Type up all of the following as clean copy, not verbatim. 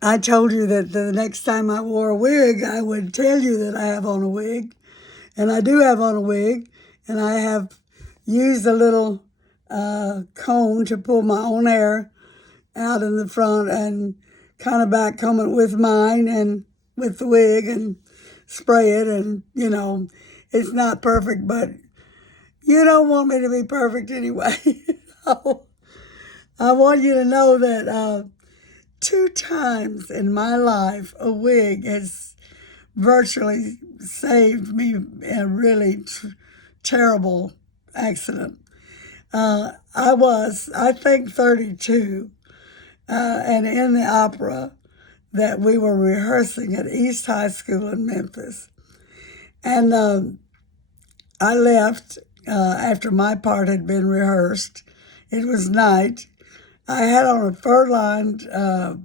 I told you that the next time I wore a wig, I would tell you that I have on a wig. And I do have on a wig. And I have used a little comb to pull my own hair out in the front and kind of back comb it with mine and with the wig and spray it. And, it's not perfect, but you don't want me to be perfect anyway. So I want you to know that 2 times in my life, a wig has virtually saved me in a really terrible accident. I think, 32, and in the opera that we were rehearsing at East High School in Memphis. And I left after my part had been rehearsed. It was night. I had on a fur-lined, a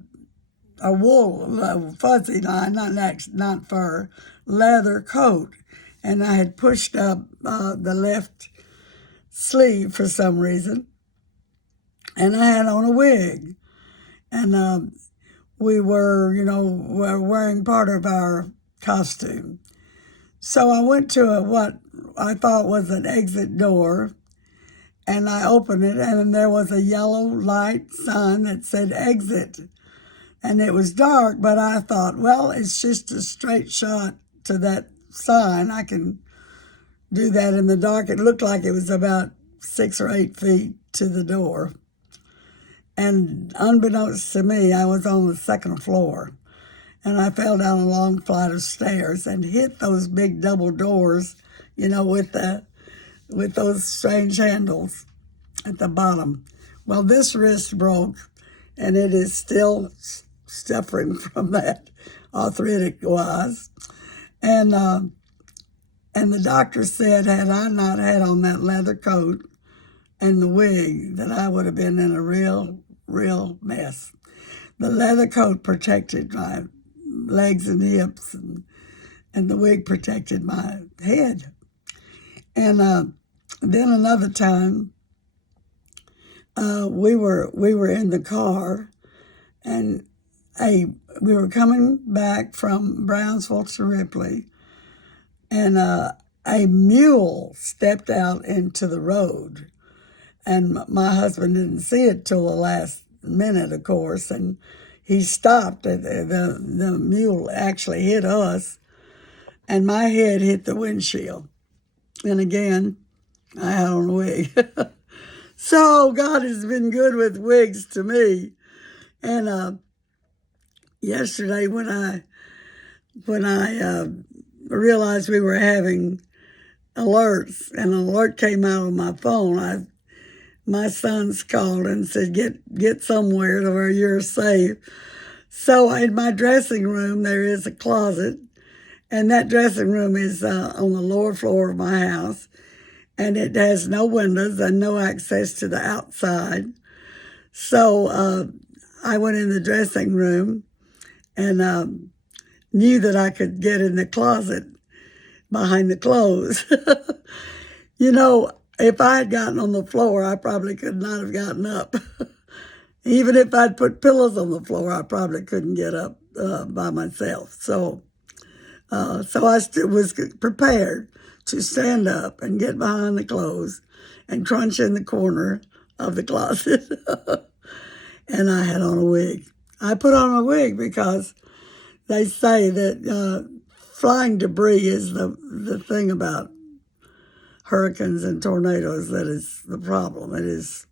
wool, fuzzy line, not fur, leather coat. And I had pushed up the left sleeve for some reason. And I had on a wig. And we were, wearing part of our costume. So I went to what I thought was an exit door, and I opened it, and there was a yellow light sign that said exit. And it was dark, but I thought, well, it's just a straight shot to that sign. I can do that in the dark. It looked like it was about 6 or 8 feet to the door. And unbeknownst to me, I was on the second floor. And I fell down a long flight of stairs and hit those big double doors, with those strange handles at the bottom. Well, this wrist broke, and it is still suffering from that, arthritic-wise. And the doctor said, had I not had on that leather coat and the wig, that I would have been in a real, real mess. The leather coat protected my legs and hips, and the wig protected my head. And then another time, we were in the car, and we were coming back from Brownsville to Ripley, and a mule stepped out into the road, and my husband didn't see it till the last minute, of course, and he stopped. The mule actually hit us, and my head hit the windshield. And again, I had on a wig. So God has been good with wigs to me. And yesterday, when I realized we were having alerts, and an alert came out on my phone, my sons called and said, get somewhere to where you're safe. So in my dressing room, there is a closet, and that dressing room is on the lower floor of my house, and it has no windows and no access to the outside. So I went in the dressing room and knew that I could get in the closet behind the clothes. If I had gotten on the floor, I probably could not have gotten up. Even if I'd put pillows on the floor, I probably couldn't get up by myself. So I was prepared to stand up and get behind the clothes and crunch in the corner of the closet. And I had on a wig. I put on a wig because they say that flying debris is the thing about hurricanes and tornadoes that is the problem. It is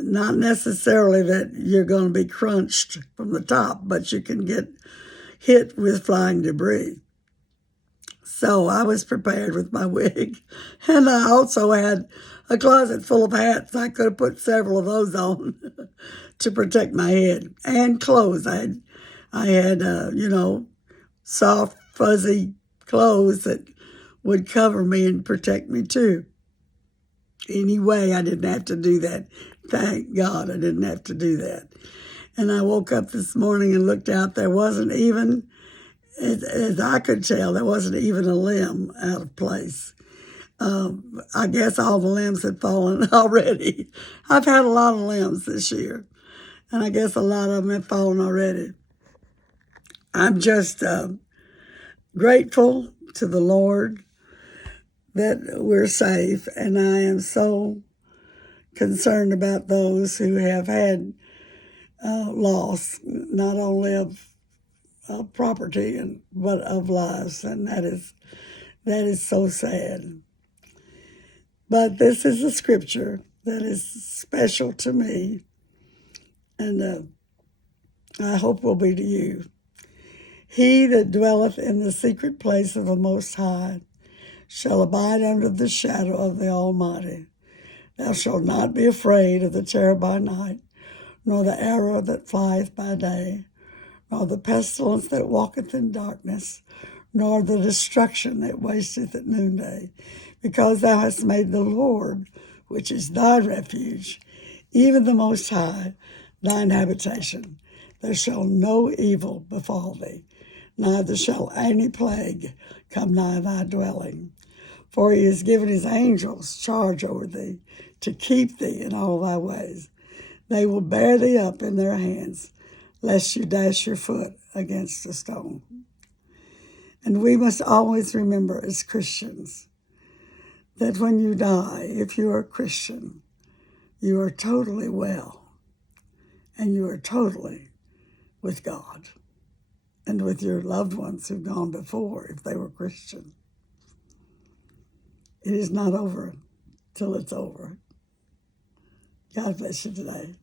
not necessarily that you're going to be crunched from the top, but you can get hit with flying debris. So I was prepared with my wig. And I also had a closet full of hats. I could have put several of those on to protect my head, and clothes. I had soft, fuzzy clothes that would cover me and protect me too. Anyway, I didn't have to do that. Thank God I didn't have to do that. And I woke up this morning and looked out. There wasn't even, as I could tell, there wasn't even a limb out of place. I guess all the limbs had fallen already. I've had a lot of limbs this year. and I guess a lot of them have fallen already. I'm just grateful to the Lord that we're safe, and I am so concerned about those who have had loss, not only of property but of lives, and that is so sad. But this is a scripture that is special to me, and I hope will be to you. He that dwelleth in the secret place of the Most High shall abide under the shadow of the Almighty. Thou shalt not be afraid of the terror by night, nor the arrow that flieth by day, nor the pestilence that walketh in darkness, nor the destruction that wasteth at noonday. Because thou hast made the Lord, which is thy refuge, even the Most High, thine habitation. There shall no evil befall thee, neither shall any plague come nigh thy dwelling. For he has given his angels charge over thee, to keep thee in all thy ways. They will bear thee up in their hands, lest you dash your foot against a stone. And we must always remember as Christians that when you die, if you are a Christian, you are totally well, and you are totally with God and with your loved ones who've gone before, if they were Christian. It is not over till it's over. God bless you today.